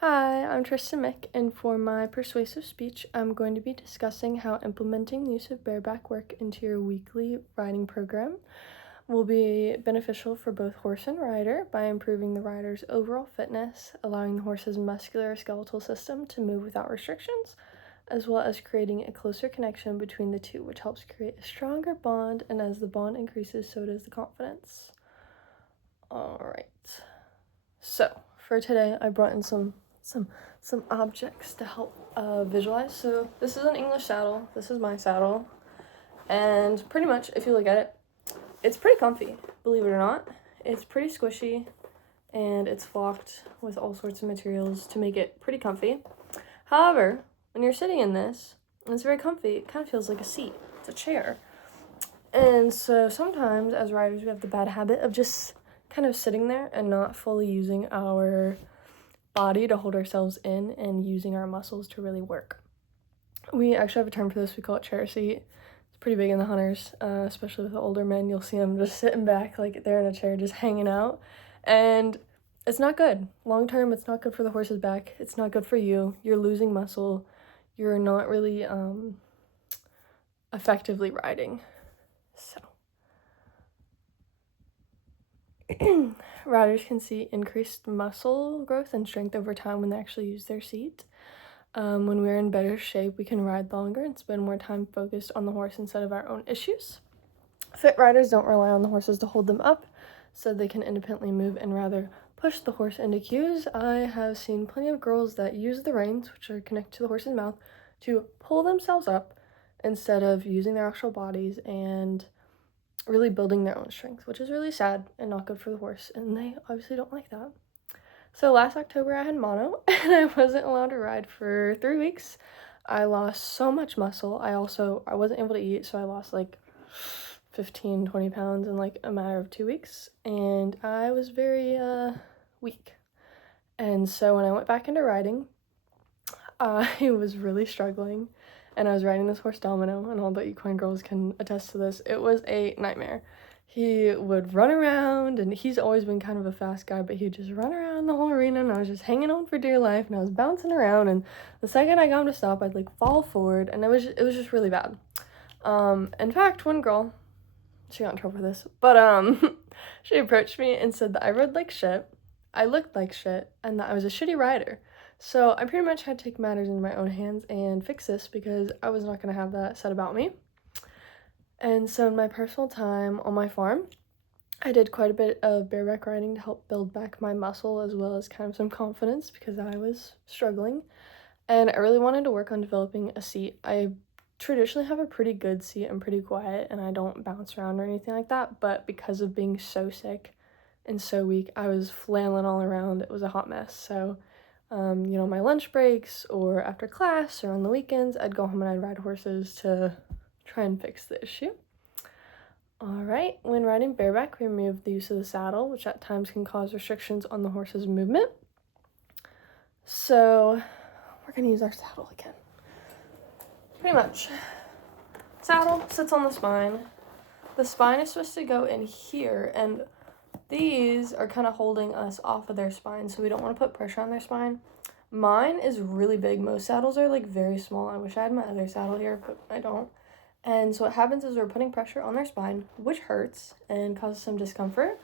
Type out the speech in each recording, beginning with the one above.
Hi, I'm Tristan Mick, and for my persuasive speech, I'm going to be discussing how implementing the use of bareback work into your weekly riding program will be beneficial for both horse and rider by improving the rider's overall fitness, allowing the horse's muscular skeletal system to move without restrictions, as well as creating a closer connection between the two, which helps create a stronger bond, and as the bond increases, so does the confidence. Alright, so for today, I brought in some objects to help visualize. So this is an English saddle. This is my saddle. And pretty much, if you look at it, it's pretty comfy, believe it or not. It's pretty squishy, and it's flocked with all sorts of materials to make it pretty comfy. However, when you're sitting in this, and it's very comfy, it kind of feels like a seat. It's a chair. And so sometimes, as riders, we have the bad habit of just kind of sitting there and not fully using our body to hold ourselves in and using our muscles to really work. We actually have a term for this. We call it chair seat. It's pretty big in the hunters, especially with the older men. You'll see them just sitting back like they're in a chair just hanging out, and it's not good. Long term, it's not good for the horse's back. It's not good for you. You're losing muscle. You're not really effectively riding. So riders can see increased muscle growth and strength over time when they actually use their seat. When we're in better shape, we can ride longer and spend more time focused on the horse instead of our own issues. Fit riders don't rely on the horses to hold them up, so they can independently move and rather push the horse into cues. I have seen plenty of girls that use the reins, which are connected to the horse's mouth, to pull themselves up instead of using their actual bodies and really building their own strength, which is really sad and not good for the horse, and they obviously don't like that. So last October I had mono, and I wasn't allowed to ride for 3 weeks. I lost so much muscle. I wasn't able to eat, so I lost like 15-20 pounds in like a matter of 2 weeks, and I was very weak. And so when I went back into riding, I was really struggling, and I was riding this horse Domino, and all the equine girls can attest to this. It was a nightmare. He would run around, and he's always been kind of a fast guy, but he'd just run around the whole arena, and I was just hanging on for dear life, and I was bouncing around, and the second I got him to stop, I'd like fall forward, and it was just really bad. In fact, one girl, she got in trouble for this, but she approached me and said that I rode like shit, I looked like shit, and that I was a shitty rider. So I pretty much had to take matters into my own hands and fix this because I was not going to have that said about me. And so in my personal time on my farm, I did quite a bit of bareback riding to help build back my muscle as well as kind of some confidence because I was struggling. And I really wanted to work on developing a seat. I traditionally have a pretty good seat. I'm pretty quiet and I don't bounce around or anything like that. But because of being so sick and so weak, I was flailing all around. It was a hot mess. So my lunch breaks or after class or on the weekends, I'd go home and I'd ride horses to try and fix the issue. Alright, when riding bareback, we remove the use of the saddle, which at times can cause restrictions on the horse's movement. So, we're going to use our saddle again. Pretty much. Saddle sits on the spine. The spine is supposed to go in here, and these are kind of holding us off of their spine, so we don't want to put pressure on their spine. Mine is really big. Most saddles are like very small. I wish I had my other saddle here, but I don't. And so what happens is we're putting pressure on their spine, which hurts and causes some discomfort.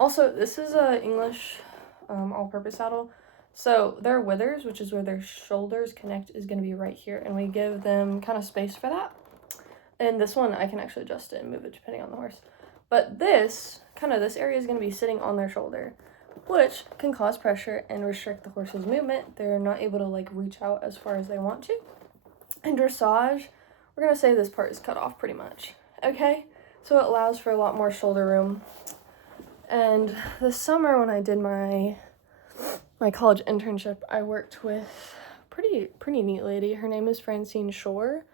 Also, this is a English all-purpose saddle. So their withers, which is where their shoulders connect, is going to be right here. And we give them kind of space for that. And this one, I can actually adjust it and move it depending on the horse. But this area is going to be sitting on their shoulder, which can cause pressure and restrict the horse's movement. They're not able to like reach out as far as they want to. In dressage, we're going to say this part is cut off pretty much, okay? So it allows for a lot more shoulder room. And this summer when I did my college internship, I worked with a pretty neat lady. Her name is Francine Shore,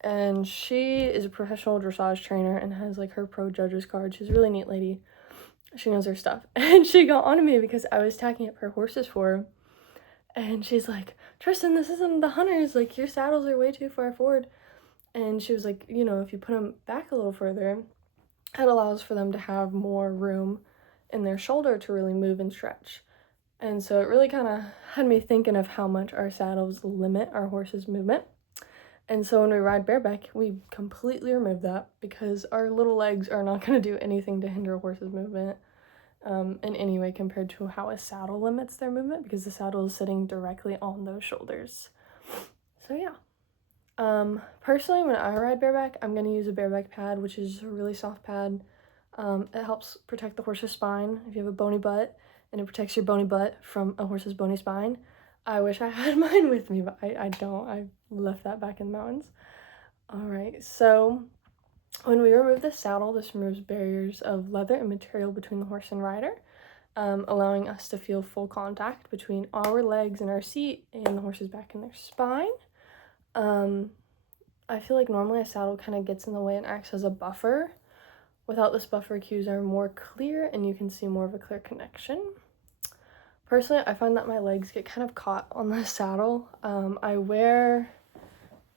and she is a professional dressage trainer and has like her pro judges card. She's a really neat lady. She knows her stuff. And she got on to me because I was tacking up her horses for her. And she's like, Tristan, this isn't the hunters. Like, your saddles are way too far forward. And she was like, if you put them back a little further, it allows for them to have more room in their shoulder to really move and stretch. And so it really kind of had me thinking of how much our saddles limit our horse's movement. And so when we ride bareback, we completely remove that because our little legs are not going to do anything to hinder a horse's movement in any way compared to how a saddle limits their movement, because the saddle is sitting directly on those shoulders. So yeah. Personally, when I ride bareback, I'm going to use a bareback pad, which is a really soft pad. It helps protect the horse's spine if you have a bony butt, and it protects your bony butt from a horse's bony spine. I wish I had mine with me, but I don't. I left that back in the mountains. All right, so when we remove the saddle, this removes barriers of leather and material between the horse and rider, allowing us to feel full contact between our legs and our seat and the horse's back and their spine. I feel like normally a saddle kind of gets in the way and acts as a buffer. Without this buffer, cues are more clear and you can see more of a clear connection. Personally, I find that my legs get kind of caught on the saddle. I wear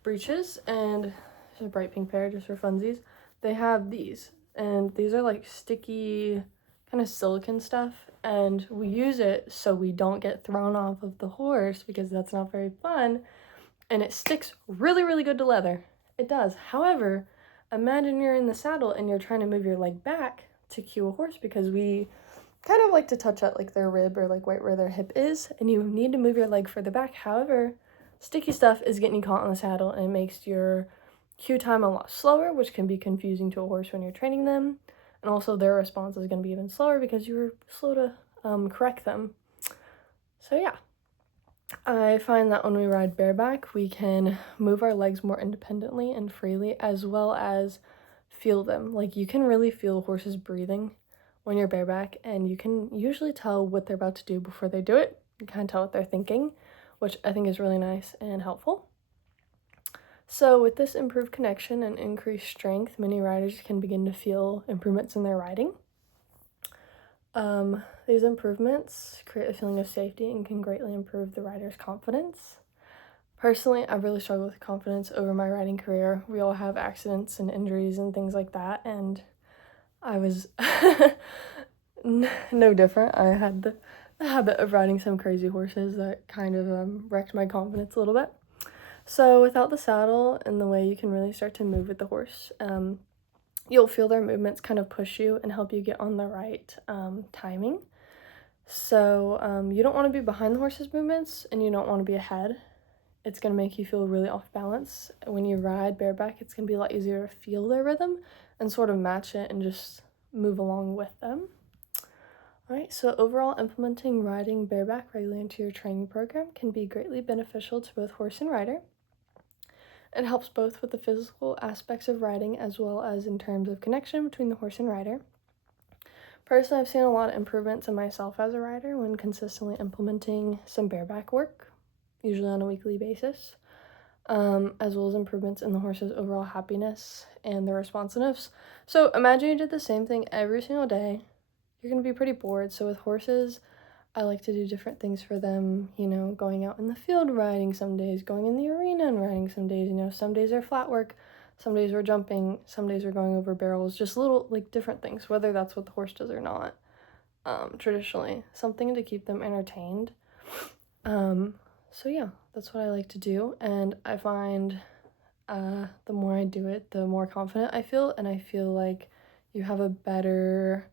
breeches, and there's a bright pink pair just for funsies. They have these, and these are like sticky kind of silicone stuff, and we use it so we don't get thrown off of the horse because that's not very fun, and it sticks really, really good to leather. It does. However, imagine you're in the saddle and you're trying to move your leg back to cue a horse, because we kind of like to touch at like their rib or like right where their hip is, and you need to move your leg further back. However, sticky stuff is getting you caught on the saddle and it makes your cue time a lot slower, which can be confusing to a horse when you're training them, and also their response is going to be even slower because you were slow to correct them. So yeah, I find that when we ride bareback, we can move our legs more independently and freely, as well as feel them. Like, you can really feel horses breathing when you're bareback, and you can usually tell what they're about to do before they do it. You kind of tell what they're thinking, which I think is really nice and helpful. So with this improved connection and increased strength, many riders can begin to feel improvements in their riding. These improvements create a feeling of safety and can greatly improve the rider's confidence. Personally, I've really struggled with confidence over my riding career. We all have accidents and injuries and things like that, and I was no different. I had the habit of riding some crazy horses that kind of wrecked my confidence a little bit. So without the saddle and the way you can really start to move with the horse, you'll feel their movements kind of push you and help you get on the right timing. So you don't want to be behind the horse's movements and you don't want to be ahead. It's going to make you feel really off balance. When you ride bareback, it's going to be a lot easier to feel their rhythm and sort of match it and just move along with them. All right, so overall, implementing riding bareback regularly into your training program can be greatly beneficial to both horse and rider. It helps both with the physical aspects of riding as well as in terms of connection between the horse and rider. Personally, I've seen a lot of improvements in myself as a rider when consistently implementing some bareback work, usually on a weekly basis, as well as improvements in the horse's overall happiness and their responsiveness. So imagine you did the same thing every single day. You're going to be pretty bored. So with horses, I like to do different things for them, going out in the field riding some days, going in the arena and riding some days, some days are flat work, some days we're jumping, some days we're going over barrels, just little, different things, whether that's what the horse does or not, traditionally, something to keep them entertained. So yeah, that's what I like to do, and I find the more I do it, the more confident I feel, and I feel like you have a better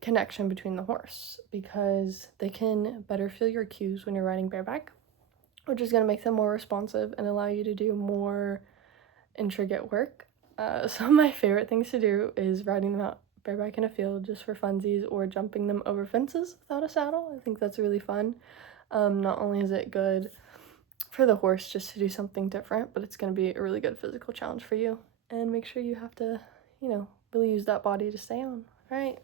connection between the horse because they can better feel your cues when you're riding bareback, which is going to make them more responsive and allow you to do more intricate work. Some of my favorite things to do is riding them out bareback in a field just for funsies, or jumping them over fences without a saddle. I think that's really fun. Not only is it good for the horse just to do something different, but it's going to be a really good physical challenge for you, and make sure you have to, really use that body to stay on. All right.